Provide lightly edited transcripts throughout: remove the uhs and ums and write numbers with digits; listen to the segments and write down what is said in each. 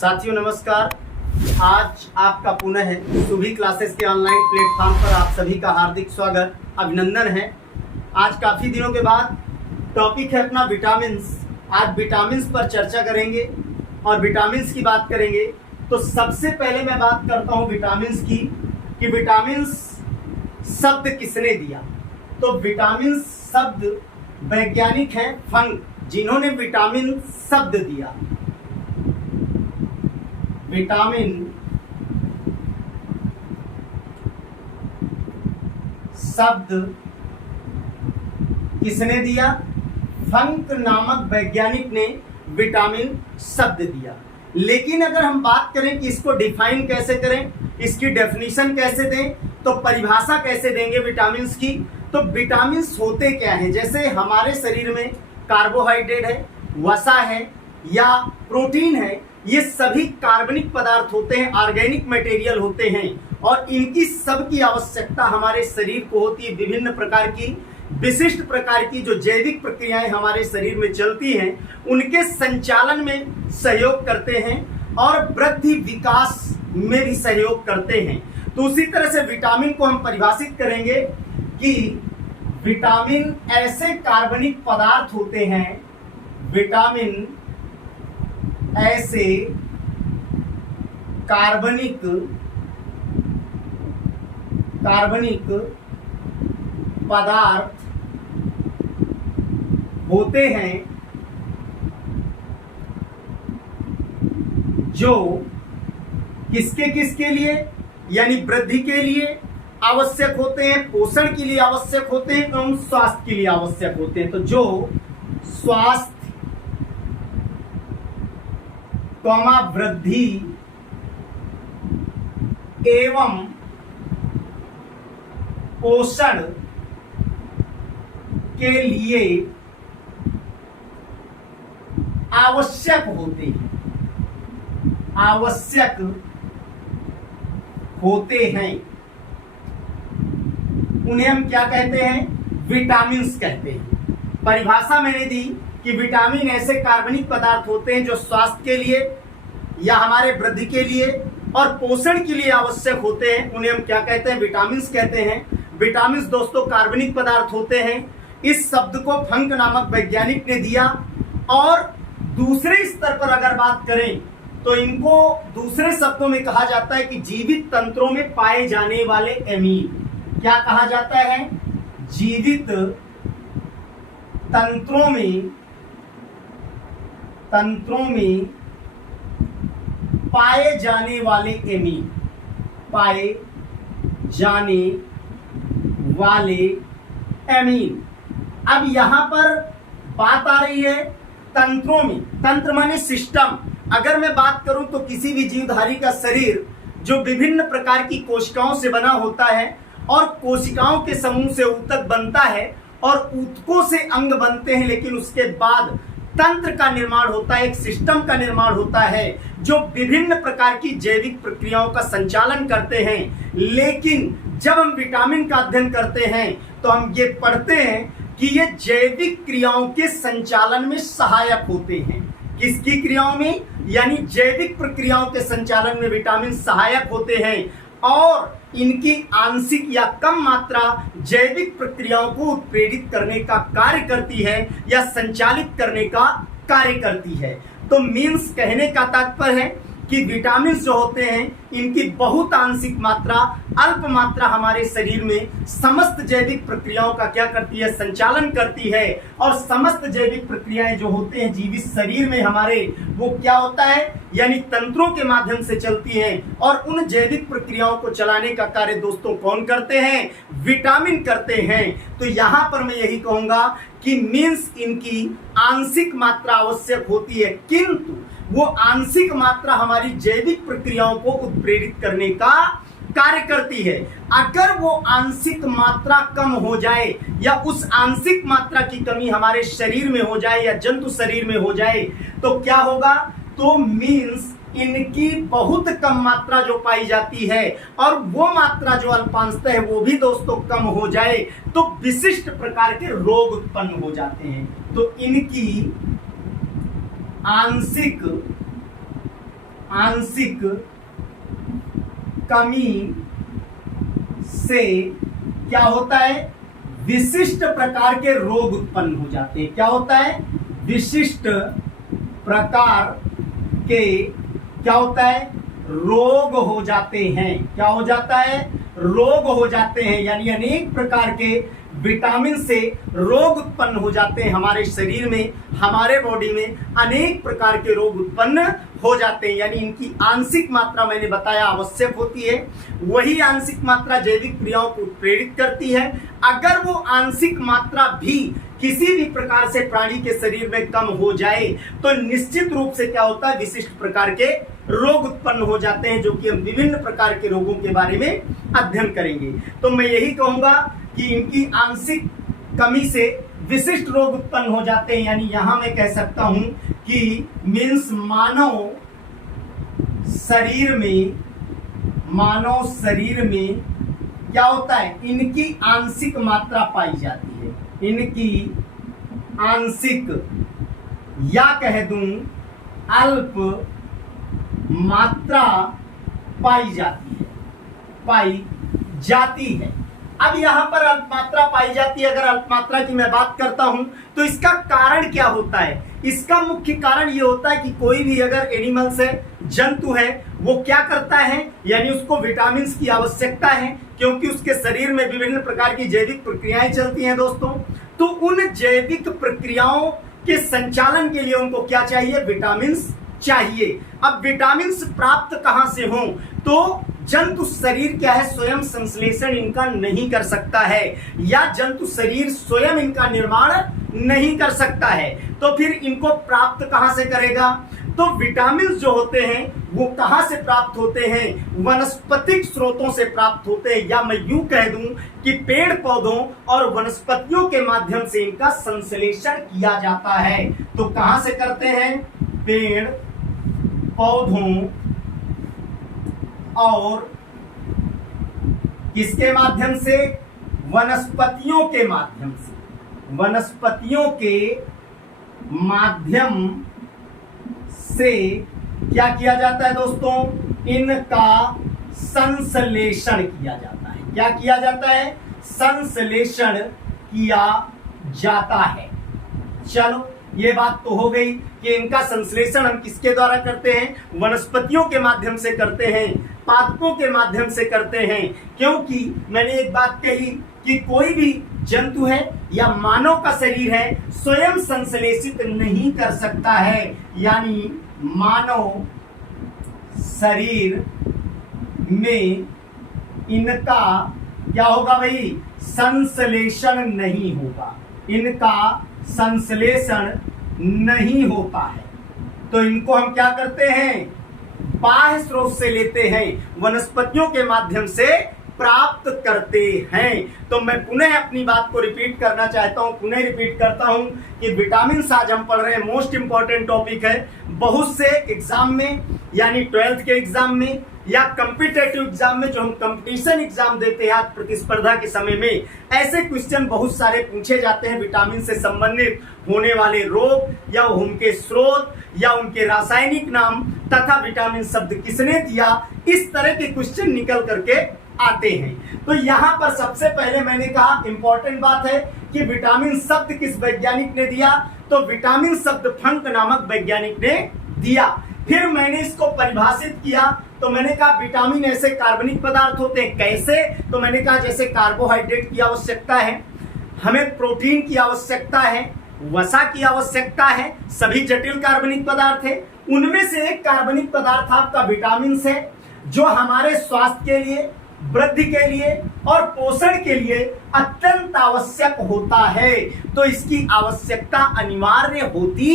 साथियों नमस्कार। आज आपका पुनः सुभी क्लासेस के ऑनलाइन प्लेटफॉर्म पर आप सभी का हार्दिक स्वागत अभिनंदन है। आज काफ़ी दिनों के बाद टॉपिक है अपना विटामिन्स। आज विटामिन्स पर चर्चा करेंगे और विटामिन्स की बात करेंगे। तो सबसे पहले मैं बात करता हूँ विटामिन्स की कि विटामिन्स शब्द किसने दिया। तो विटामिन्स शब्द वैज्ञानिक हैं फंक, जिन्होंने विटामिन शब्द दिया। विटामिन शब्द किसने दिया? फंक नामक वैज्ञानिक ने विटामिन शब्द दिया। लेकिन अगर हम बात करें कि इसको डिफाइन कैसे करें, इसकी डेफिनेशन कैसे दें, तो परिभाषा कैसे देंगे विटामिन्स की, तो विटामिन्स होते क्या हैं? जैसे हमारे शरीर में कार्बोहाइड्रेट है, वसा है या प्रोटीन है, ये सभी कार्बनिक पदार्थ होते हैं, ऑर्गेनिक मटेरियल होते हैं और इनकी सबकी आवश्यकता हमारे शरीर को होती है। विभिन्न प्रकार की विशिष्ट प्रकार की जो जैविक प्रक्रियाएं हमारे शरीर में चलती हैं, उनके संचालन में सहयोग करते हैं और वृद्धि विकास में भी सहयोग करते हैं। तो उसी तरह से विटामिन को हम परिभाषित करेंगे कि विटामिन ऐसे कार्बनिक पदार्थ होते हैं, विटामिन ऐसे कार्बनिक पदार्थ होते हैं जो किसके लिए, यानी वृद्धि के लिए आवश्यक होते हैं, पोषण के लिए आवश्यक होते हैं एवं स्वास्थ्य के लिए आवश्यक होते हैं। तो जो स्वास्थ्य वृद्धि एवं पोषण के लिए आवश्यक होते हैं, उन्हें हम क्या कहते हैं? विटामिन्स कहते हैं। परिभाषा मैंने दी कि विटामिन ऐसे कार्बनिक पदार्थ होते हैं जो स्वास्थ्य के लिए या हमारे वृद्धि के लिए और पोषण के लिए आवश्यक होते हैं, उन्हें हम क्या कहते हैं? विटामिन्स कहते हैं। विटामिन्स दोस्तों कार्बनिक पदार्थ होते हैं। इस शब्द को फंक नामक वैज्ञानिक ने दिया। और दूसरे स्तर पर अगर बात करें तो इनको दूसरे शब्दों में कहा जाता है कि जीवित तंत्रों में पाए जाने वाले एमीन। क्या कहा जाता है? जीवित तंत्रों में पाए जाने वाले एमीन, पाए जाने वाले एमीन। अब यहां पर बात आ रही है तंत्रों में। तंत्र माने सिस्टम। अगर मैं बात करूं तो किसी भी जीवधारी का शरीर जो विभिन्न प्रकार की कोशिकाओं से बना होता है और कोशिकाओं के समूह से ऊतक बनता है और ऊतकों से अंग बनते हैं, लेकिन उसके बाद तंत्र का निर्माण होता है, एक सिस्टम का निर्माण होता है जो विभिन्न प्रकार की जैविक प्रक्रियाओं का संचालन करते हैं। लेकिन जब हम विटामिन का अध्ययन करते हैं तो हम ये पढ़ते हैं कि ये जैविक क्रियाओं के संचालन में सहायक होते हैं। किसकी क्रियाओं में? यानी जैविक प्रक्रियाओं के संचालन में विटामिन सहायक होते हैं और इनकी आंशिक या कम मात्रा जैविक प्रक्रियाओं को उत्प्रेरित करने का कार्य करती है या संचालित करने का कार्य करती है। तो मीन्स कहने का तात्पर्य है कि विटामिन जो होते हैं इनकी बहुत आंशिक मात्रा, अल्प मात्रा हमारे शरीर में समस्त जैविक प्रक्रियाओं का क्या करती है? संचालन करती है। और समस्त जैविक प्रक्रियाएं जो होते हैं जीवित शरीर में हमारे, वो क्या होता है? यानी तंत्रों के माध्यम से चलती हैं। और उन जैविक प्रक्रियाओं को चलाने का कार्य दोस्तों कौन करते हैं? विटामिन करते हैं। तो यहां पर मैं यही कहूंगा कि मीन्स इनकी आंशिक मात्रा आवश्यक होती है, किंतु वो आंशिक मात्रा हमारी जैविक प्रक्रियाओं को उत्प्रेरित करने का कार्य करती है। अगर वो आंशिक मात्रा कम हो जाए या उस आंशिक मात्रा की कमी हमारे शरीर में हो जाए या जंतु शरीर में हो जाए तो क्या होगा? तो मीन्स इनकी बहुत कम मात्रा जो पाई जाती है और वो मात्रा जो अल्पांशतः है वो भी दोस्तों कम हो जाए तो विशिष्ट प्रकार के रोग उत्पन्न हो जाते हैं। तो इनकी आंशिक आंशिक कमी से क्या होता है, विशिष्ट प्रकार के रोग उत्पन्न हो जाते हैं। क्या होता है, विशिष्ट प्रकार के क्या होता है, रोग हो जाते हैं। क्या हो जाता है, रोग हो जाते हैं, यानी अनेक प्रकार के विटामिन से रोग उत्पन्न हो जाते हैं हमारे शरीर में, हमारे बॉडी में अनेक प्रकार के रोग उत्पन्न हो जाते हैं। यानी इनकी आंशिक मात्रा मैंने बताया आवश्यक होती है, वही आंशिक मात्रा जैविक क्रियाओं को प्रेरित करती है। अगर वो आंशिक मात्रा भी किसी भी प्रकार से प्राणी के शरीर में कम हो जाए तो निश्चित रूप से क्या होता है, विशिष्ट प्रकार के रोग उत्पन्न हो जाते हैं, जो कि हम विभिन्न प्रकार के रोगों के बारे में अध्ययन करेंगे। तो मैं यही कहूंगा कि इनकी आंशिक कमी से विशिष्ट रोग उत्पन्न हो जाते हैं। यानी यहां मैं कह सकता हूं कि मीन्स मानव शरीर में क्या होता है, इनकी आंशिक मात्रा पाई जाती है। इनकी आंशिक या कह दूं अल्प मात्रा पाई जाती है। अब यहां पर अल्प मात्रा पाई जाती है। अगर अल्प मात्रा की मैं बात करता हूं तो इसका कारण क्या होता है, इसका मुख्य कारण यह होता है कि कोई भी अगर एनिमल्स है, जंतु है, वो क्या करता है, यानी उसको विटामिन की आवश्यकता है, क्योंकि उसके शरीर में विभिन्न प्रकार की जैविक प्रक्रियाएं चलती हैं दोस्तों। तो उन जैविक प्रक्रियाओं के संचालन के लिए उनको क्या चाहिए, विटामिन चाहिए। अब विटामिन प्राप्त कहां से हो, तो जंतु शरीर क्या है, स्वयं संश्लेषण इनका नहीं कर सकता है, या जंतु शरीर स्वयं इनका निर्माण नहीं कर सकता है। तो फिर इनको प्राप्त कहां से करेगा, तो विटामिन जो होते हैं वो कहां से प्राप्त होते हैं, वनस्पतिक स्रोतों से प्राप्त होते हैं, या मैं यूं कह दूं कि पेड़ पौधों और वनस्पतियों के माध्यम से इनका संश्लेषण किया जाता है। तो कहां से करते हैं, पेड़ पौधों और किसके माध्यम से, वनस्पतियों के माध्यम से, वनस्पतियों के माध्यम से क्या किया जाता है दोस्तों, इनका संश्लेषण किया जाता है। क्या किया जाता है, संश्लेषण किया जाता है। चलो ये बात तो हो गई कि इनका संश्लेषण हम किसके द्वारा करते हैं, वनस्पतियों के माध्यम से करते हैं, पादपों के माध्यम से करते हैं। क्योंकि मैंने एक बात कही कि कोई भी जंतु है या मानव का शरीर है स्वयं संश्लेषित नहीं कर सकता है, यानी मानव शरीर में इनका क्या होगा भाई, संश्लेषण नहीं होगा, इनका संश्लेषण नहीं होता है। तो इनको हम क्या करते हैं, बाह्य स्रोत से लेते हैं, वनस्पतियों के माध्यम से प्राप्त करते हैं। तो मैं पुनः अपनी बात को रिपीट करना चाहता हूं, पुनः रिपीट करता हूं कि विटामिन आज हम पढ़ रहे हैं, मोस्ट इंपॉर्टेंट टॉपिक है। बहुत से एग्जाम में, यानी 12th के एग्जाम में या कॉम्पिटेटिव एग्जाम में, जो हम कंपटीशन एग्जाम देते हैं आज प्रतिस्पर्धा के समय में, ऐसे क्वेश्चन बहुत सारे पूछे जाते हैं। विटामिन से संबंधित होने वाले रोग या उनके स्रोत या उनके रासायनिक नाम तथा विटामिन शब्द किसने दिया, इस तरह के क्वेश्चन निकल करके आते हैं। तो यहां पर सबसे पहले मैंने कहा इंपॉर्टेंट बात है कि विटामिन शब्द किस वैज्ञानिक ने दिया, तो विटामिन शब्द फंक नामक वैज्ञानिक ने दिया। फिर मैंने इसको परिभाषित किया, तो मैंने कहा विटामिन ऐसे कार्बनिक पदार्थ होते हैं। कैसे, तो मैंने कहा जैसे कार्बोहाइड्रेट की आवश्यकता है, हमें प्रोटीन की आवश्यकता है, वसा की आवश्यकता है, सभी जटिल कार्बनिक पदार्थ है। उनमें से एक कार्बनिक पदार्थ आपका विटामिन है, जो हमारे स्वास्थ्य के लिए, वृद्धि के लिए और पोषण के लिए अत्यंत आवश्यक होता है। तो इसकी आवश्यकता अनिवार्य होती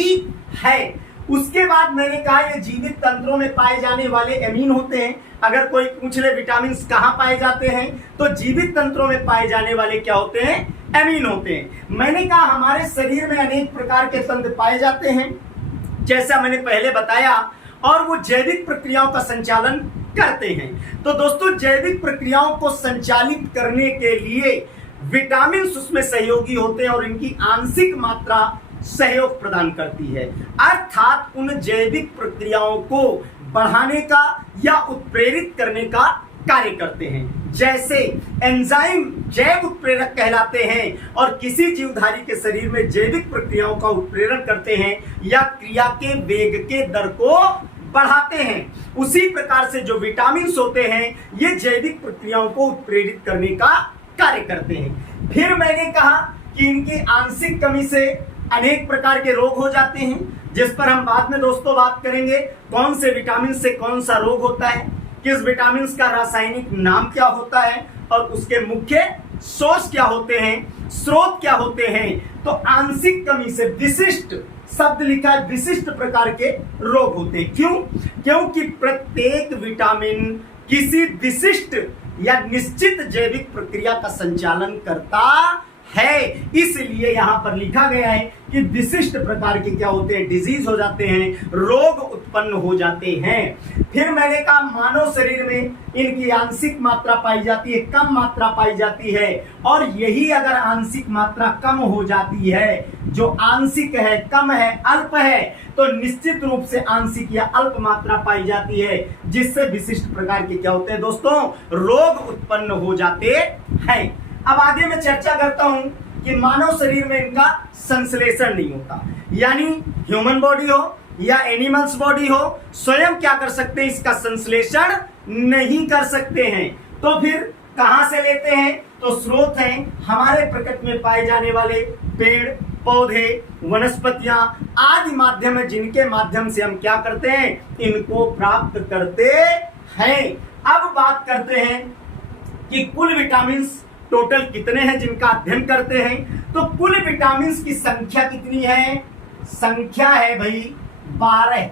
है। उसके बाद मैंने कहा ये जीवित तंत्रों में पाए जाने वाले एमीन होते हैं। अगर कोई पूछ ले विटामिन कहाँ पाए जाते हैं, तो जीवित तंत्रों में पाए जाने वाले क्या होते हैं, एमीन होते हैं। मैंने कहा हमारे शरीर में अनेक प्रकार के तंत्र पाए जाते हैं, जैसा मैंने पहले बताया, और वो जैविक प्रक्रियाओं का संचालन करते हैं। तो दोस्तों जैविक प्रक्रियाओं को संचालित करने के लिए विटामिन उसमें सहयोगी होते हैं और इनकी आंशिक मात्रा सहयोग प्रदान करती है। अर्थात उन जैविक प्रक्रियाओं को बढ़ाने का या उत्प्रेरित करने का कार्य करते हैं। जैसे एंजाइम जैव उत्प्रेरक कहलाते हैं और किसी जीवधारी के शरीर में जैविक प्रक्रियाओं का उत्प्रेरण करते हैं या क्रिया के वेग के दर को बढ़ाते हैं। उसी प्रकार से जो विटामिन होते हैं ये जैविक प्रक्रियाओं को उत्प्रेरित करने का कार्य करते हैं। फिर मैंने कहा कि इनकी आंशिक कमी से अनेक प्रकार के रोग हो जाते हैं, जिस पर हम बाद में दोस्तों बात करेंगे। कौन से विटामिन से कौन सा रोग होता है, किस विटामिन का रासायनिक नाम क्या होता है और उसके मुख्य सोर्स क्या होते हैं, स्रोत क्या होते हैं। तो आंशिक कमी से विशिष्ट शब्द लिखा है, विशिष्ट प्रकार के रोग होते हैं। क्यों? क्योंकि प्रत्येक विटामिन किसी विशिष्ट या निश्चित जैविक प्रक्रिया का संचालन करता है, इसलिए यहां पर लिखा गया है कि विशिष्ट प्रकार के क्या होते हैं, डिजीज हो जाते हैं, रोग उत्पन्न हो जाते हैं। फिर मैंने कहा मानव शरीर में इनकी आंशिक मात्रा पाई जाती है, कम मात्रा पाई जाती है, और यही अगर आंशिक मात्रा कम हो जाती है, जो आंशिक है, कम है, अल्प है, तो निश्चित रूप से आंशिक या अल्प मात्रा पाई जाती है, जिससे विशिष्ट प्रकार के क्या होते हैं दोस्तों, रोग उत्पन्न हो जाते हैं। अब आगे मैं चर्चा करता हूं कि मानव शरीर में इनका संश्लेषण नहीं होता, यानी ह्यूमन बॉडी हो या एनिमल्स बॉडी हो, स्वयं क्या कर सकते हैं, इसका संश्लेषण नहीं कर सकते हैं। तो फिर कहां से लेते हैं? तो स्रोत हैं हमारे प्रकृति में पाए जाने वाले पेड़ पौधे, वनस्पतियां आदि माध्यम है, जिनके माध्यम से हम क्या करते हैं, इनको प्राप्त करते हैं। अब बात करते हैं कि कुल विटामिन टोटल कितने हैं जिनका अध्ययन करते हैं। तो कुल विटामिन की संख्या कितनी है? संख्या है भाई 12।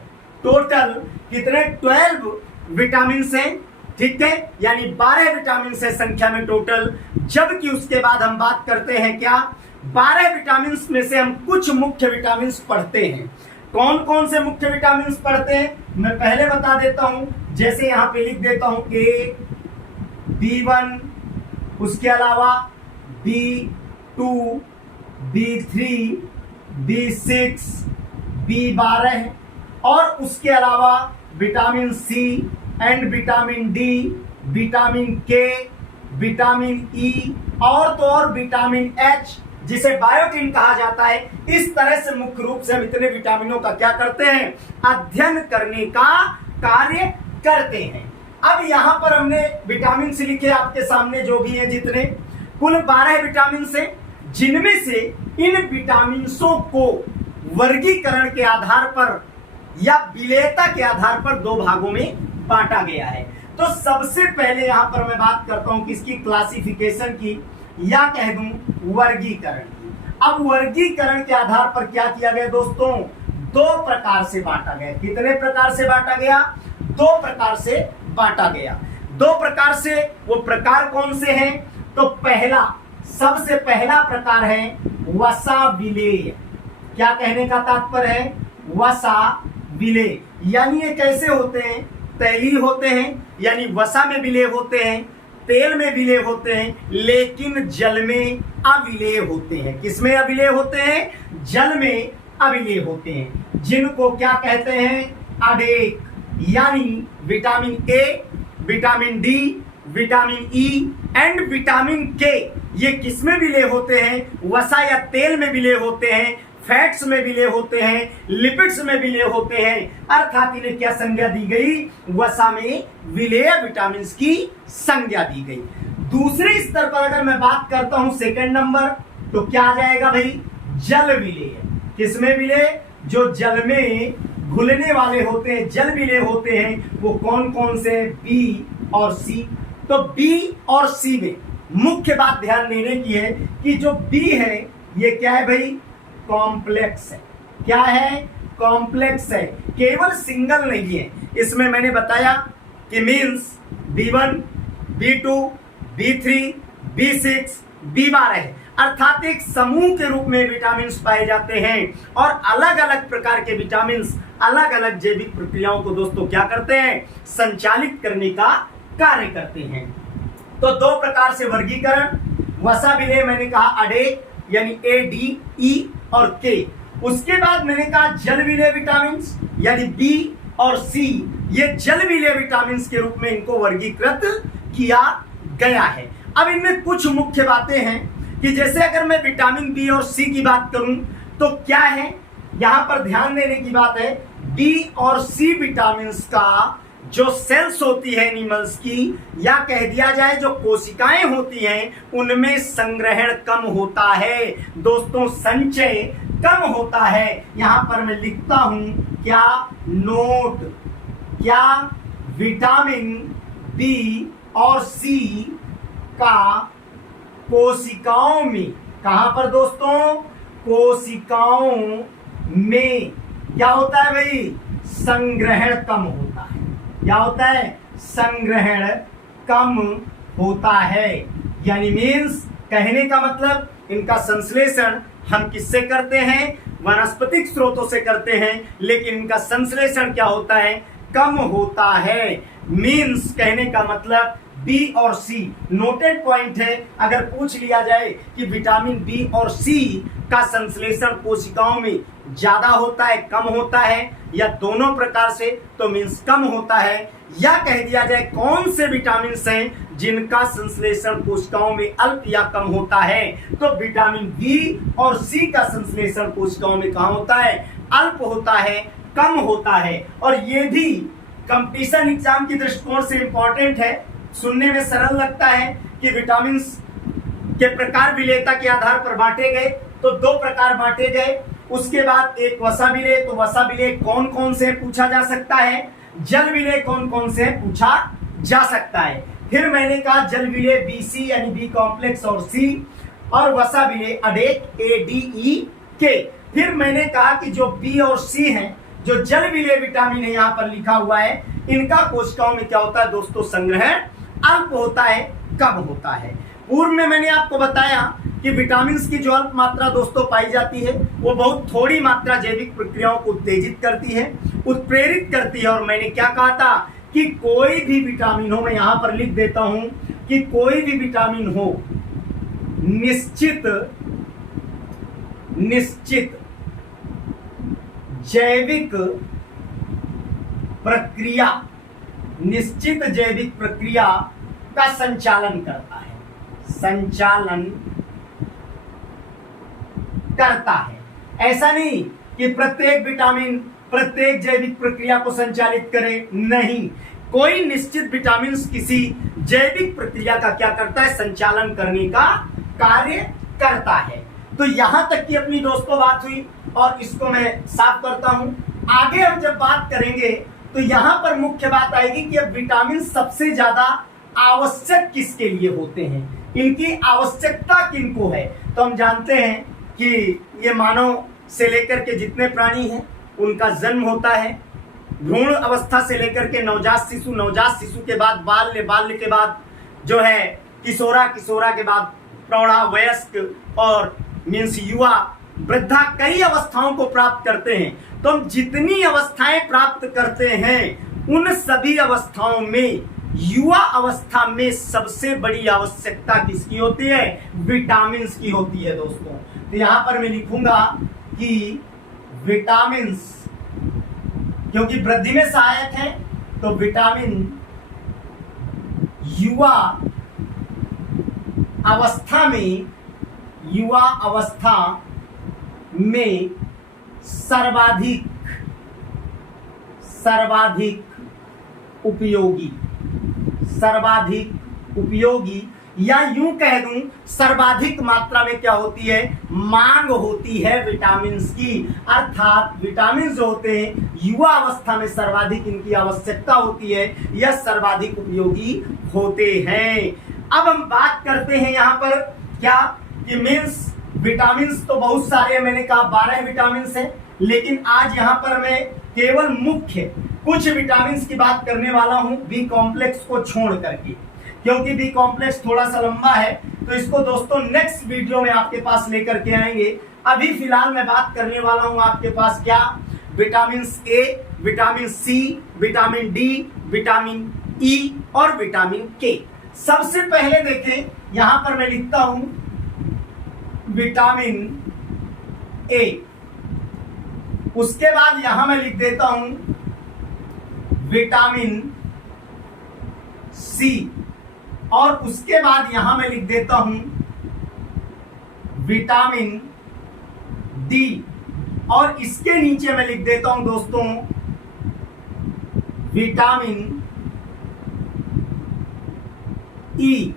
टोटल कितने? 12 विटामिन हैं, ठीक है, यानी 12 विटामिन है संख्या में टोटल। जबकि उसके बाद हम बात करते हैं क्या, 12 विटामिन में से हम कुछ मुख्य विटामिन पढ़ते हैं। कौन कौन से मुख्य विटामिन पढ़ते हैं मैं पहले बता देता हूं। जैसे यहां पे लिख देता हूं A, B1, उसके अलावा B2, B3, B6, B12 और उसके अलावा vitamin C and vitamin D, vitamin K, vitamin E और तो और विटामिन एच, जिसे बायोटिन कहा जाता है। इस तरह से मुख्य रूप से हम इतने विटामिनों का क्या करते हैं, अध्ययन करने का कार्य करते हैं। अब यहां पर हमने विटामिन से लिखे आपके सामने जो भी है, जितने कुल 12 विटामिन से, जिनमें से इन विटामिनों को वर्गीकरण के आधार पर या विलेयता के आधार पर 2 भागों में बांटा गया है। तो सबसे पहले यहां पर मैं बात करता हूं किसकी, क्लासिफिकेशन की, या कह दूं वर्गीकरण की। अब वर्गीकरण के आधार पर क्या किया गया दोस्तों, 2 प्रकार से बांटा गया। कितने प्रकार से बांटा गया? 2 प्रकार से बांटा गया। 2 प्रकार से, वो प्रकार कौन से हैं? तो पहला, सबसे पहला प्रकार है वसा विलेय। क्या कहने का तात्पर्य है? वसा विलेय, यानी ये कैसे होते हैं, तैलीय होते हैं, यानी वसा में विलेय होते हैं, तेल में विलेय होते हैं, लेकिन जल में अविलेय होते हैं। किसमें अविलेय होते हैं? जल में अविलेय होते हैं, जिनको क्या कहते हैं, अडेक। यानी vitamin A, vitamin D, vitamin E and vitamin के, ये किसमें विलेय होते हैं? वसा या तेल में विलेय होते हैं, फैट्स में विलेय होते हैं, लिपिड्स में विलेय होते हैं। अर्थात इन्हें क्या संज्ञा दी गई? वसा में विलेय विटामिन की संज्ञा दी गई। दूसरे स्तर पर अगर मैं बात करता हूं सेकंड नंबर, तो क्या आ जाएगा भाई? जल विलेय। किसमें विलेय? जो जल में घुलने वाले होते हैं, जल विलेय होते हैं, वो कौन कौन से? बी और सी। तो बी और सी में मुख्य बात ध्यान देने की है कि जो बी है ये क्या है भाई? कॉम्प्लेक्स है। क्या है? कॉम्प्लेक्स है, केवल सिंगल नहीं है। इसमें मैंने बताया कि means B1, B2, B3, B6, B12 है, अर्थात एक समूह के रूप में विटामिन पाए जाते हैं और अलग अलग प्रकार के विटामिन अलग अलग जैविक प्रक्रियाओं को दोस्तों क्या करते हैं? संचालित करने का कार्य करते हैं। तो 2 प्रकार से वर्गीकरण, वसा विलेय मैंने कहा अडेक, यानी ए, डी, ई और के। उसके बाद मैंने कहा जल विलेय विटामिन, यानी बी और सी, ये जल विलेय विटामिन के रूप में इनको वर्गीकृत किया गया है। अब इनमें कुछ मुख्य बातें हैं कि जैसे अगर मैं विटामिन बी और सी की बात करूं तो क्या है, यहां पर ध्यान देने की बात है, बी और सी विटामिन का जो सेल्स होती है एनिमल्स की, या कह दिया जाए जो कोशिकाएं होती हैं, उनमें संग्रहण कम होता है दोस्तों, संचय कम होता है। यहां पर मैं लिखता हूं क्या, नोट, क्या विटामिन बी और सी का कोशिकाओं में, कहां पर दोस्तों, कोशिकाओं में क्या होता है भाई, संग्रहण कम होता है। क्या होता है, संग्रहण कम होता है। यानी मीन्स कहने का मतलब इनका संश्लेषण हम किससे करते हैं, वनस्पतिक स्रोतों से करते हैं, लेकिन इनका संश्लेषण क्या होता है, कम होता है। मीन्स कहने का मतलब बी और सी, नोटेड पॉइंट है, अगर पूछ लिया जाए कि विटामिन बी और सी का संश्लेषण कोशिकाओं में ज्यादा होता है, कम होता है, या दोनों प्रकार से, तो मीन्स कम होता है। या कह दिया जाए कौन से विटामिन हैं जिनका संश्लेषण कोशिकाओं में अल्प या कम होता है, तो विटामिन बी और सी का संश्लेषण कोशिकाओं में कहां होता है, अल्प होता है, कम होता है। और ये भी कंपटीशन एग्जाम की दृष्टिकोण से इंपॉर्टेंट है, सुनने में सरल लगता है कि विटामिन के प्रकार विलेयता के आधार पर बांटे गए, तो दो प्रकार बांटे गए। उसके बाद एक वसा विलेय, तो वसा विलेय कौन कौन से पूछा जा सकता है, जल विलेय कौन कौन से पूछा जा सकता है। फिर मैंने कहा जल विलेय बीसी यानी बी कॉम्प्लेक्स और सी, और वसा विलेय अडेक ADE-K। फिर मैंने कहा कि जो बी और सी हैं, जो जल विलेय विटामिन है यहाँ पर लिखा हुआ है, इनका कोशिकाओं में क्या होता है दोस्तों, संग्रहण अल्प होता है, कम होता है। पूर्व में मैंने आपको बताया कि विटामिन की जो अल्प मात्रा दोस्तों पाई जाती है, वो बहुत थोड़ी मात्रा जैविक प्रक्रियाओं को उत्तेजित करती है, उत्प्रेरित करती है। और मैंने क्या कहा था कि कोई भी विटामिन हो, मैं यहां पर लिख देता हूं कि कोई भी विटामिन हो, निश्चित जैविक प्रक्रिया का संचालन करता है, ऐसा नहीं कि प्रत्येक विटामिन प्रत्येक जैविक प्रक्रिया को संचालित करे, नहीं, कोई निश्चित विटामिन किसी जैविक प्रक्रिया का क्या करता है, संचालन करने का कार्य करता है। तो यहां तक की अपनी दोस्तों बात हुई, और इसको मैं साफ करता हूं। आगे हम जब बात करेंगे तो यहां पर मुख्य बात आएगी कि अब विटामिन सबसे ज्यादा आवश्यक किसके लिए होते हैं, इनकी आवश्यकता किनको है। तो हम जानते हैं कि ये मानव से लेकर के जितने प्राणी हैं उनका जन्म होता है, भ्रूण अवस्था से लेकर के नवजात शिशु के बाद बाल्य के बाद जो है किशोरा के बाद प्रौढ़ा, वयस्क और मीन्स युवा, वृद्धा, कई अवस्थाओं को प्राप्त करते हैं। तो हम जितनी अवस्थाएं प्राप्त करते हैं, उन सभी अवस्थाओं में युवा अवस्था में सबसे बड़ी आवश्यकता किसकी होती है, विटामिन की होती है दोस्तों। तो यहां पर मैं लिखूंगा कि विटामिन क्योंकि वृद्धि में सहायक है, तो विटामिन युवा अवस्था में सर्वाधिक उपयोगी या यूं कह दूं सर्वाधिक मात्रा में क्या होती है, मांग होती है विटामिन की। अर्थात विटामिन जो होते हैं युवा अवस्था में सर्वाधिक इनकी आवश्यकता होती है, यह सर्वाधिक उपयोगी होते हैं। अब हम बात करते हैं यहाँ पर क्या कि मीन्स विटामिन तो बहुत सारे हैं, मैंने कहा 12 विटामिन हैं, लेकिन आज यहाँ पर मैं केवल मुख्य कुछ विटामिन की बात करने वाला हूं, बी कॉम्प्लेक्स को छोड़ करके, क्योंकि बी कॉम्प्लेक्स थोड़ा सा लंबा है, तो इसको दोस्तों नेक्स्ट वीडियो में आपके पास लेकर के आएंगे। अभी फिलहाल मैं बात करने वाला हूं आपके पास क्या, vitamin A, vitamin C, vitamin D, vitamin E और विटामिन के। सबसे पहले देखें, यहां पर मैं लिखता हूं विटामिन ए, उसके बाद यहां मैं लिख देता हूं विटामिन सी, और उसके बाद यहां मैं लिख देता हूं विटामिन डी, और इसके नीचे मैं लिख देता हूं दोस्तों विटामिन ई,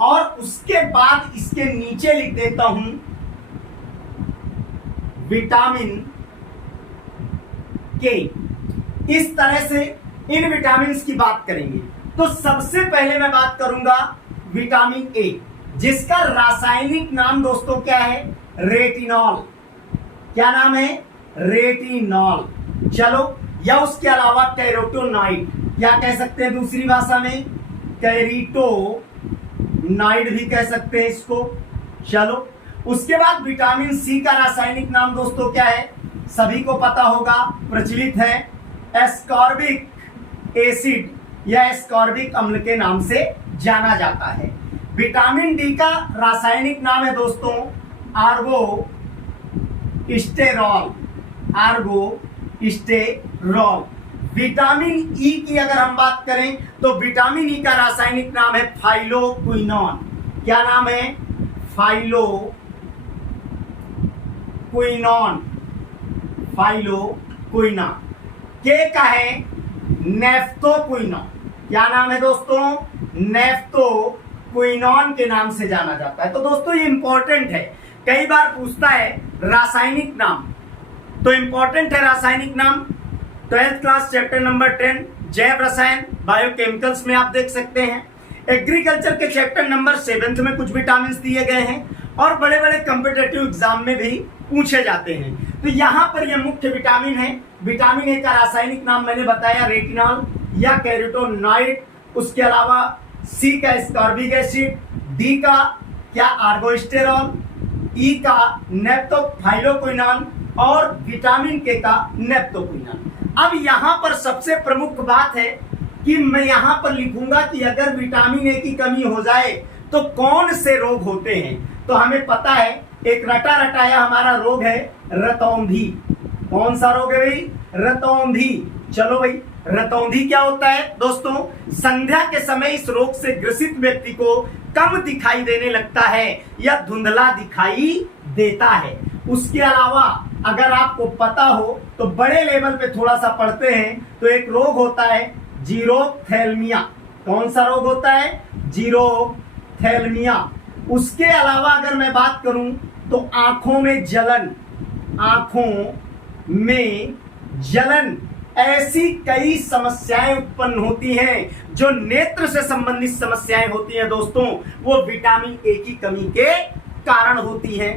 और उसके बाद इसके नीचे लिख देता हूं विटामिन के। इस तरह से इन विटामिन की बात करेंगे। तो सबसे पहले मैं बात करूंगा विटामिन ए, जिसका रासायनिक नाम दोस्तों क्या है? रेटिनॉल। क्या नाम है? रेटिनॉल। चलो, या उसके अलावा कैरोटोनाइड, क्या कह सकते हैं दूसरी भाषा में? कैरिटोनाइड भी कह सकते हैं इसको। चलो, उसके बाद विटामिन सी का रासायनिक नाम दोस्तों क्या है? सभी को पता होगा, प्रचलित है, एस्कॉर्बिक एसिड या एस्कॉर्बिक अम्ल के नाम से जाना जाता है। विटामिन डी का रासायनिक नाम है दोस्तों आर्गोस्टेरॉल। आर्गोस्टेरॉल। विटामिन ई की अगर हम बात करें तो विटामिन ई का रासायनिक नाम है फाइलोक्विनोन। क्या नाम है? फाइलोक्विनोन। फाइलोक्विनोन। के का है नेफ्थोक्विनोन। क्या नाम है दोस्तों? नेफ्थोक्विनोन के नाम से जाना जाता है। तो दोस्तों ये इंपॉर्टेंट है, कई बार पूछता है रासायनिक नाम, तो इंपॉर्टेंट है रासायनिक नाम। 12th क्लास चैप्टर नंबर 10 जैव रसायन बायोकेमिकल्स में आप देख सकते हैं। एग्रीकल्चर के चैप्टर नंबर 7 में कुछ विटामिन दिए गए हैं और बड़े बड़े कॉम्पिटेटिव एग्जाम में भी पूछे जाते हैं। तो यहाँ पर यह मुख्य विटामिन है। विटामिन ए का रासायनिक नाम मैंने बताया रेटिनॉल या कैरोटोनाइड, उसके अलावा सी का एस्कॉर्बिक एसिड, डी का क्या आर्गोस्टेरॉल, ई का नेफ्थोफाइलोक्विनोन और विटामिन के का नेफ्थोक्विनोन। अब यहाँ पर सबसे प्रमुख बात है कि मैं यहाँ पर लिखूंगा कि अगर विटामिन ए की कमी हो जाए तो कौन से रोग होते हैं। तो हमें पता है एक रटा रटाया हमारा रोग है रतौंधी। कौन सा रोग है भाई? रतौंधी। चलो भाई, रतौंधी क्या होता है दोस्तों? संध्या के समय इस रोग से ग्रसित व्यक्ति को कम दिखाई देने लगता है या धुंधला दिखाई देता है। उसके अलावा अगर आपको पता हो तो बड़े लेवल पे थोड़ा सा पढ़ते हैं तो एक रोग होता है जीरोथैल्मिया। कौन सा रोग होता है? जीरोथैल्मिया। उसके अलावा अगर मैं बात करूं तो आंखों में जलन, आंखों में जलन, ऐसी कई समस्याएं उत्पन्न होती हैं जो नेत्र से संबंधित समस्याएं होती हैं दोस्तों, वो विटामिन ए की कमी के कारण होती हैं।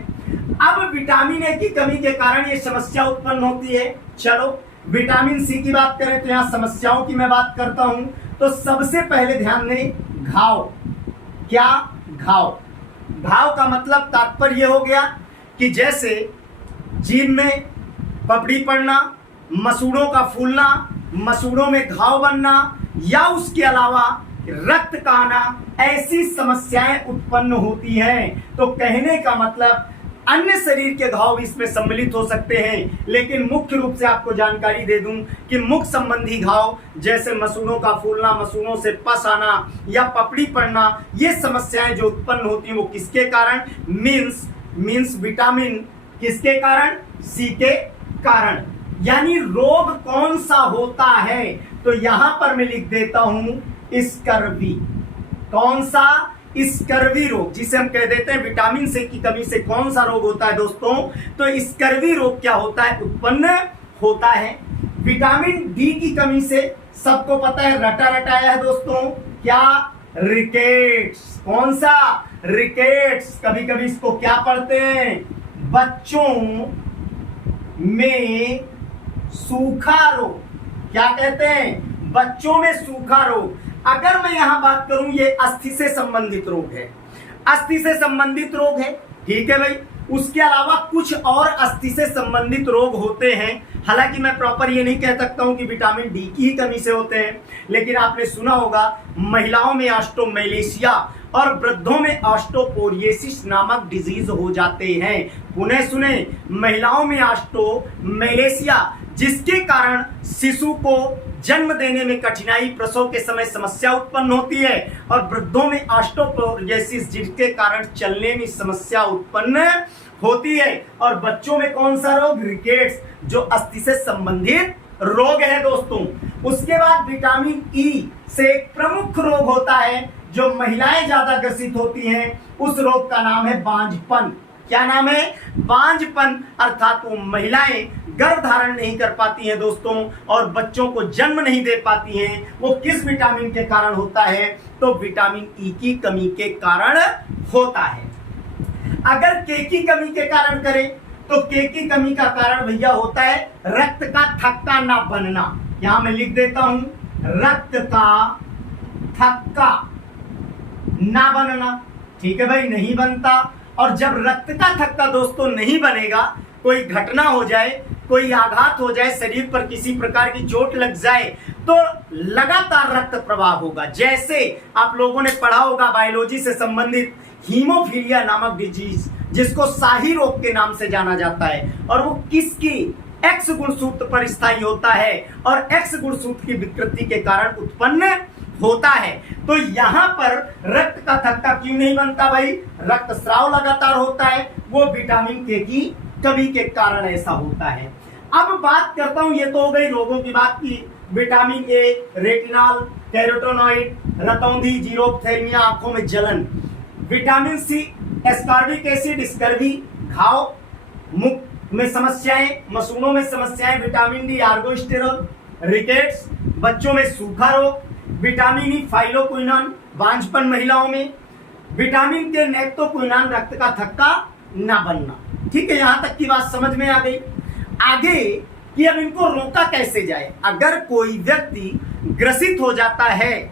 अब विटामिन ए की कमी के कारण ये समस्या उत्पन्न होती है। चलो, विटामिन सी की बात करें तो यहां समस्याओं की मैं बात करता हूं। तो सबसे पहले ध्यान दें, घाव। क्या? घाव। घाव का मतलब तात्पर्य हो गया कि जैसे जीभ में पपड़ी पड़ना, मसूड़ों का फूलना, मसूड़ों में घाव बनना, या उसके अलावा रक्त का आना, ऐसी समस्याएं उत्पन्न होती हैं। तो कहने का मतलब अन्य शरीर के घाव भी इसमें सम्मिलित हो सकते हैं, लेकिन मुख्य रूप से आपको जानकारी दे दूं कि मुख संबंधी घाव जैसे मसूड़ों का फूलना, मसूड़ों से पस आना या पपड़ी पड़ना, ये समस्याएं जो उत्पन्न होती हैं वो किसके कारण? मीन्स विटामिन किसके कारण? सी के कारण। यानी रोग कौन सा होता है? तो यहां पर मैं लिख देता हूं स्कर्वी। कौन सा? स्कर्वी रोग, जिसे हम कह देते हैं विटामिन सी की कमी से कौन सा रोग होता है दोस्तों? तो स्कर्वी रोग क्या होता है? उत्पन्न होता है। विटामिन डी की कमी से सबको पता है, रटा रटाया है दोस्तों, क्या? रिकेट्स। कौन सा? रिकेट्स। कभी कभी इसको क्या पढ़ते हैं? बच्चों में सूखा रोग। क्या कहते हैं? बच्चों में सूखा रोग। अगर मैं यहां बात करूं, ये अस्थि से संबंधित रोग है। अस्थि से संबंधित रोग है, ठीक है भाई। उसके अलावा कुछ और अस्थि से संबंधित रोग होते हैं। हालांकि मैं प्रॉपर ये नहीं कह सकता हूं कि विटामिन डी की ही कमी से होते हैं, लेकिन आपने सुना होगा महिलाओं में ऑस्टोमेलेशिया और वृद्धों में ऑस्टोपोरिएसिस नामक डिजीज हो जाते हैं। पुनः सुने, महिलाओं में ऑस्टोमेलेशिया, जिसके कारण शिशु को जन्म देने में कठिनाई, प्रसव के समय समस्या उत्पन्न होती है, और वृद्धों में ऑस्टियोपोरोसिस जिसके कारण चलने में समस्या उत्पन्न होती है, और बच्चों में कौन सा रोग, रिकेट्स, जो अस्थि से संबंधित रोग है दोस्तों। उसके बाद विटामिन ई से एक प्रमुख रोग होता है जो महिलाएं ज्यादा ग्रसित होती हैं, उस रोग का नाम है बांझपन। क्या नाम है, बांझपन, अर्थात वो महिलाएं गर्भ धारण नहीं कर पाती हैं दोस्तों, और बच्चों को जन्म नहीं दे पाती हैं। वो किस विटामिन के कारण होता है, तो विटामिन ई की कमी के कारण होता है। अगर के की कमी के कारण करें तो के की कमी का कारण भैया होता है रक्त का थक्का ना बनना। यहां मैं लिख देता हूं, रक्त का थक्का ना बनना। ठीक है भाई, नहीं बनता। और जब रक्त का थक्का दोस्तों नहीं बनेगा, कोई घटना हो जाए, कोई आघात हो जाए, शरीर पर किसी प्रकार की चोट लग जाए, तो लगातार रक्त प्रवाह होगा। जैसे आप लोगों ने पढ़ा होगा बायोलॉजी से संबंधित हीमोफीलिया नामक डिजीज, जिसको शाही रोग के नाम से जाना जाता है, और वो किसकी, एक्स गुणसूत्र पर स्थायी होता है, और एक्स गुणसूत्र की विकृति के कारण उत्पन्न होता है। तो यहां पर रक्त का थक्का क्यों नहीं बनता भाई, रक्तस्राव लगातार होता है, वो विटामिन के की कमी के कारण ऐसा होता है। अब बात करता हूं, ये तो हो गई रोगों की बात की, विटामिन ए, रेटिनॉल, कैरोटीनॉइड, रतौंधी, जीरोप्थेल्मिया, आंखों में जलन। Vitamin C, ascorbic acid, scurvy, घाव, मुख में समस्याएं, मसूड़ों में समस्याएं, विटामिन डी, आर्गोस्टेरॉल, रिकेट्स, बच्चों में सूखा रोग, विटामिन ई, फाइलोक्विनोन, बांझपन महिलाओं में, विटामिन के, नेक्टोक्विनोन, रक्त का थक्का ना बनना। ठीक है, यहां तक की बात समझ में आ गई। आगे कि अब इनको रोका कैसे जाए। अगर कोई व्यक्ति ग्रसित हो जाता है,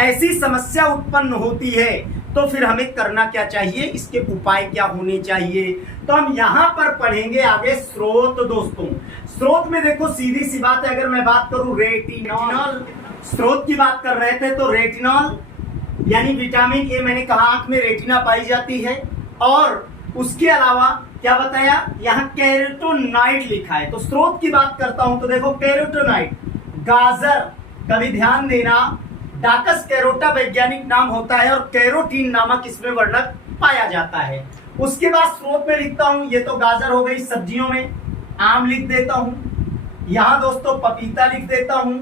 ऐसी समस्या उत्पन्न होती है, तो फिर हमें करना क्या चाहिए, इसके उपाय क्या होने चाहिए। तो हम यहां पर पढ़ेंगे आगे स्रोत दोस्तों। स्रोत में देखो सीधी सी बात है, अगर मैं बात करूं रेटिनॉल, स्रोत की बात कर रहे थे, तो रेटिनॉल यानी विटामिन ए, मैंने कहा आंख में रेटिना पाई जाती है, और उसके अलावा क्या बताया, यहाँ कैरोटीनॉइड लिखा है। तो स्रोत की बात करता हूं तो देखो कैरोटीनॉइड, गाजर, कभी ध्यान देना, डाकस कैरोटा वैज्ञानिक नाम होता है, और कैरोटीन नामक इसमें वर्णक पाया जाता है। उसके बाद स्रोत में लिखता हूं, ये तो गाजर हो गई, सब्जियों में आम लिख देता हूं, यहां दोस्तों पपीता लिख देता हूं,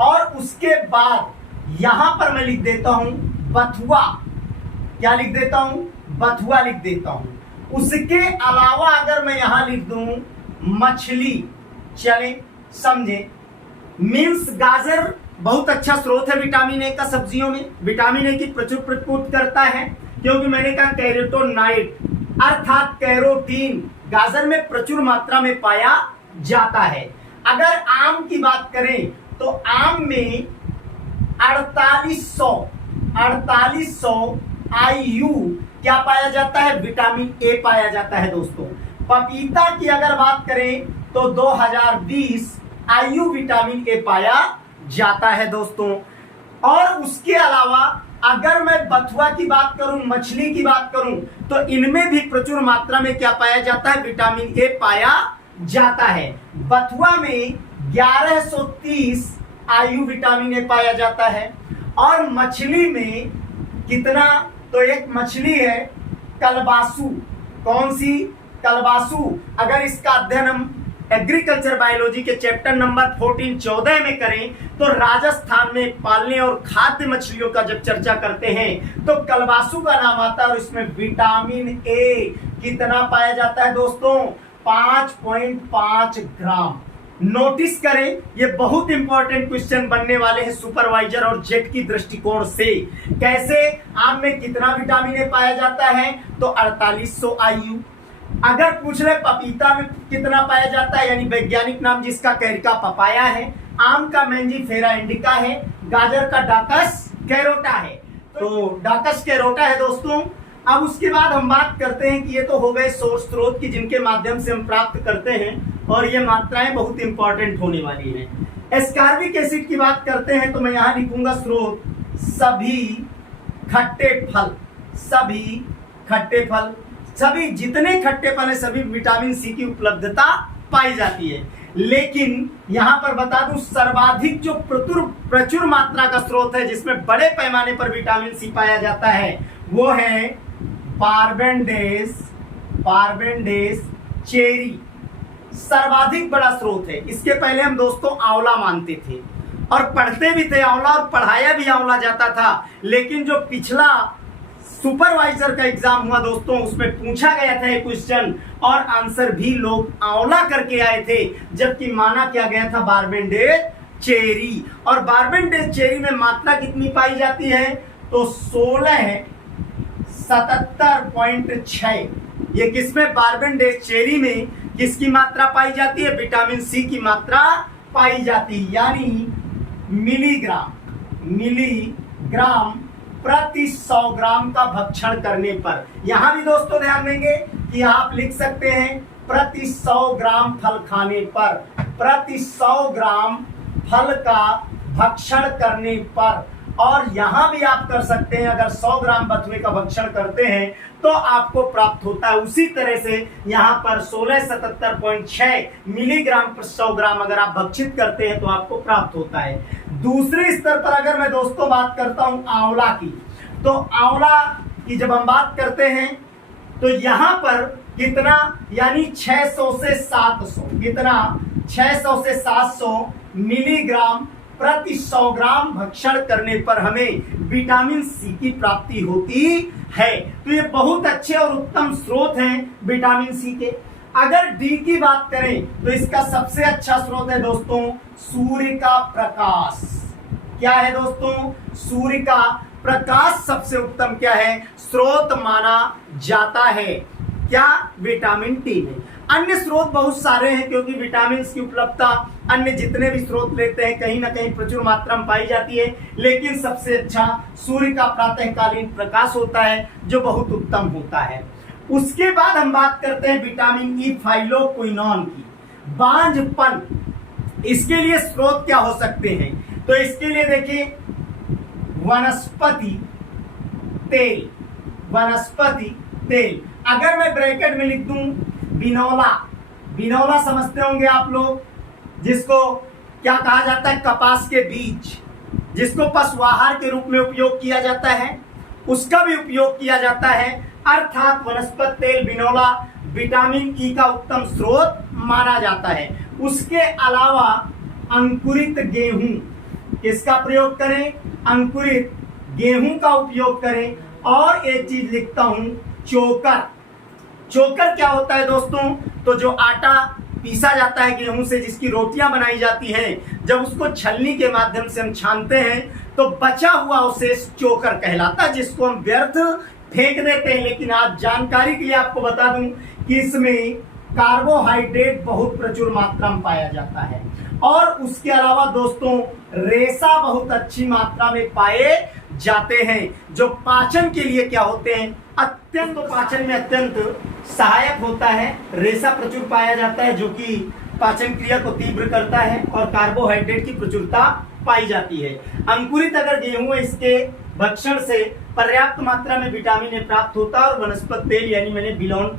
और उसके बाद यहां पर मैं लिख देता हूं बथुआ। क्या लिख देता हूं, बथुआ लिख देता हूं। उसके अलावा अगर मैं यहां लिख दूं मछली, चले समझे, मीन्स गाजर बहुत अच्छा स्रोत है विटामिन ए का सब्जियों में, विटामिन ए की प्रचुर प्रपूर्ति करता है, क्योंकि मैंने कहा कैरोटीनॉइड अर्थात कैरोटीन गाजर में प्रचुर मात्रा में पाया जाता है। अगर आम की बात करें तो आम में 4800 IU क्या पाया जाता है, विटामिन ए पाया जाता है दोस्तों। पपीता की अगर बात करें तो 2020 IU विटामिन ए पाया जाता है दोस्तों। और उसके अलावा अगर मैं बथुआ की बात करूं, मछली की बात करूं, तो इनमें भी प्रचुर मात्रा में क्या पाया जाता है, विटामिन ए पाया जाता है। बथुआ में 1130 IU विटामिन ए पाया जाता है, और मछली में कितना, तो एक मछली है कलबासु, कौन सी, कलबासु। अगर इसका अध्ययन हम एग्रीकल्चर बायोलॉजी के चैप्टर नंबर 14 में करें, तो राजस्थान में पालने और खाद्य मछलियों का जब चर्चा करते हैं तो कलबासु का नाम आता है, और इसमें विटामिन ए कितना पाया जाता है दोस्तों, 5.5 ग्राम। नोटिस करें, ये बहुत इंपॉर्टेंट क्वेश्चन बनने वाले हैं सुपरवाइजर और जेट की दृष्टिकोण से। कैसे, आम में कितना विटामिन ए पाया जाता है, तो 4800 IU। अगर पूछ रहे पपीता में कितना पाया जाता है, यानी वैज्ञानिक नाम जिसका कैरिका पपाया है, आम का मैंजीफेरा इंडिका है, गाजर का डाकस कैरोटा है, तो डाकस कैरोटा है दोस्तों। अब उसके बाद हम बात करते हैं कि ये तो हो गए सोर्स स्रोत की जिनके माध्यम से हम प्राप्त करते हैं, और ये मात्राएं बहुत इंपॉर्टेंट होने वाली हैं। एस्कॉर्बिक एसिड की बात करते हैं तो मैं यहां लिखूंगा स्रोत सभी खट्टे फल, सभी खट्टे फल, सभी जितने खट्टे फल है, सभी विटामिन सी की उपलब्धता पाई जाती है। लेकिन यहां पर बता दूं सर्वाधिक जो प्रचुर मात्रा का स्रोत है जिसमें बड़े पैमाने पर विटामिन सी पाया जाता है वो है बारबेंडेस चेरी। सर्वाधिक बड़ा स्रोत है। इसके पहले हम दोस्तों आंवला मानते थे और पढ़ते भी थे आंवला और पढ़ाया भी आंवला जाता था, लेकिन जो पिछला सुपरवाइजर का एग्जाम हुआ दोस्तों उसमें पूछा गया था क्वेश्चन और आंसर भी लोग आंवला करके आए थे, जबकि माना क्या गया था बारबेंडेस चेरी। और बारबेंडेस चेरी में मात्रा कितनी पाई जाती है तो 1677.6। ये किसमें बारबेंडेस चेरी में किसकी मात्रा पाई जाती है विटामिन सी की मात्रा पाई जाती है, यानी मिलीग्राम प्रति 100 ग्राम का भक्षण करने पर। यहां भी दोस्तों ध्यान देंगे कि आप लिख सकते हैं प्रति 100 ग्राम फल खाने पर, प्रति 100 ग्राम फल का भक्षण करने पर। और यहां भी आप कर सकते हैं अगर 100 ग्राम बथुए का भक्षण करते हैं तो आपको प्राप्त होता है। उसी तरह से यहां पर 1677.6 मिलीग्राम पर 100 ग्राम अगर आप भक्षित करते हैं तो आपको प्राप्त होता है। दूसरे स्तर पर अगर मैं दोस्तों बात करता हूं आंवला की, तो आंवला की जब हम बात करते हैं तो यहां पर कितना, यानी 600 से 700, कितना 600 से 700 मिलीग्राम प्रति 100 ग्राम भक्षण करने पर हमें विटामिन सी की प्राप्ति होती है। तो ये बहुत अच्छे और उत्तम स्रोत हैं विटामिन सी के। अगर डी की बात करें तो इसका सबसे अच्छा स्रोत है दोस्तों सूर्य का प्रकाश। क्या है दोस्तों? सूर्य का प्रकाश सबसे उत्तम क्या है स्रोत माना जाता है, क्या विटामिन डी में। अन्य स्रोत बहुत सारे हैं क्योंकि विटामिन की उपलब्धता अन्य जितने भी स्रोत लेते हैं कहीं ना कहीं प्रचुर मात्रा में पाई जाती है, लेकिन सबसे अच्छा सूर्य का प्रातःकालीन प्रकाश होता है जो बहुत उत्तम होता है। उसके बाद हम बात करते हैं विटामिन ई फाइलोक्विनोन की। बांझपन, इसके लिए स्रोत क्या हो सकते हैं तो इसके लिए देखिए वनस्पति तेल। अगर मैं ब्रैकेट में लिख दूं बिनौला समझते होंगे आप लोग, जिसको क्या कहा जाता है कपास के बीज, जिसको पशु आहार के रूप में उपयोग किया जाता है, उसका भी उपयोग किया जाता है। अर्थात वनस्पति तेल बिनौला विटामिन ई का उत्तम स्रोत माना जाता है। उसके अलावा अंकुरित गेहूं, किसका प्रयोग करें? अंकुरित गेहूं का उपयोग करें। और एक चीज लिखता हूं चोकर क्या होता है दोस्तों? तो जो आटा पीसा जाता है गेहूं से जिसकी रोटियां बनाई जाती हैं, जब उसको छलनी के माध्यम से हम छानते हैं तो बचा हुआ उसे चोकर कहलाता है, जिसको हम व्यर्थ फेंक देते हैं। लेकिन आज जानकारी के लिए आपको बता दूं कि इसमें कार्बोहाइड्रेट बहुत प्रचुर मात्रा में पाया जाता है। और उसके अलावा दोस्तों रेशा बहुत अच्छी मात्रा में पाए जाते हैं, जो पाचन के लिए क्या होते हैं पाचन में अत्यंत सहायक होता है। रेशा प्रचुर पाया जाता है जो कि पाचन क्रिया को तीव्र करता है और कार्बोहाइड्रेट की प्रचुरता पाई जाती है। अंकुरित अगर गेहूं इसके भक्षण से पर्याप्त मात्रा में विटामिन ए प्राप्त होता है। और वनस्पति तेल यानी मैंने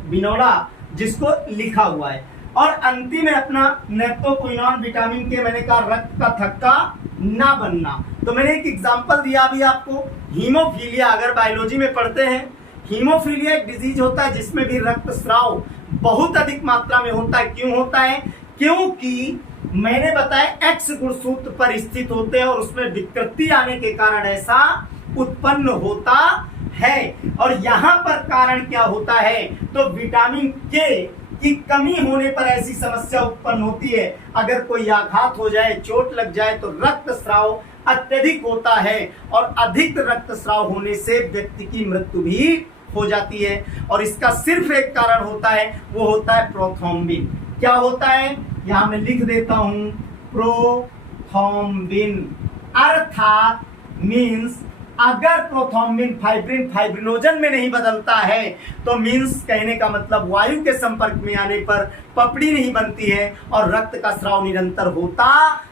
बिनौला जिसको लिखा हुआ है। और अंतिम में अपना नेप्टोक्विनोन विटामिन के, मैंने कहा रक्त का थक्का ना बनना। तो मैंने एक एग्जांपल दिया अभी आपको, हीमोफीलिया। अगर बायोलॉजी में पढ़ते हैं हीमोफीलिया एक डिजीज होता है जिसमें भी रक्तस्राव बहुत अधिक मात्रा में होता है। क्यों होता है? क्योंकि मैंने बताया एक्स गुणसूत्र पर स्थित होते हैं और उसमें विकृति आने के कारण ऐसा उत्पन्न होता है। और यहाँ पर कारण क्या होता है तो विटामिन के की कमी होने पर ऐसी समस्या उत्पन्न होती है। अगर कोई आघात हो जाए, चोट लग जाए तो रक्तस्राव अत्यधिक होता है और अधिक रक्तस्राव होने से व्यक्ति की मृत्यु भी हो जाती है। और इसका सिर्फ एक कारण होता है, वो होता है प्रोथ्रोम्बिन। क्या होता है? यहां मैं लिख देता हूं प्रोथ्रोम्बिन। अर्थात मीन्स अगर प्रोथ्रोम्बिन फाइब्रिनोजन में नहीं बदलता है तो मीन्स कहने का मतलब वायु के संपर्क में आने पर पपड़ी नहीं बनती है और रक्त का स्राव निरंतर होता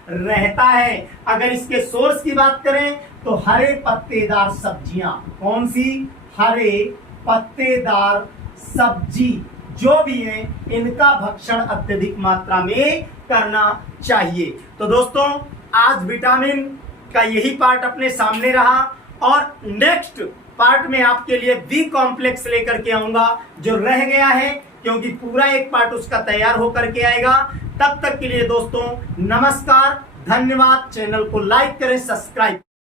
रहता है। अगर इसके सोर्स की बात करें तो हरे पत्तेदार सब्जियां, कौन सी? हरे पत्तेदार सब्जी जो भी है इनका भक्षण अत्यधिक मात्रा में करना चाहिए। तो दोस्तों आज विटामिन का यही पार्ट अपने सामने रहा और नेक्स्ट पार्ट में आपके लिए बी कॉम्प्लेक्स लेकर के आऊंगा जो रह गया है, क्योंकि पूरा एक पार्ट उसका तैयार होकर के आएगा। तब तक के लिए दोस्तों नमस्कार, धन्यवाद। चैनल को लाइक करें, सब्सक्राइब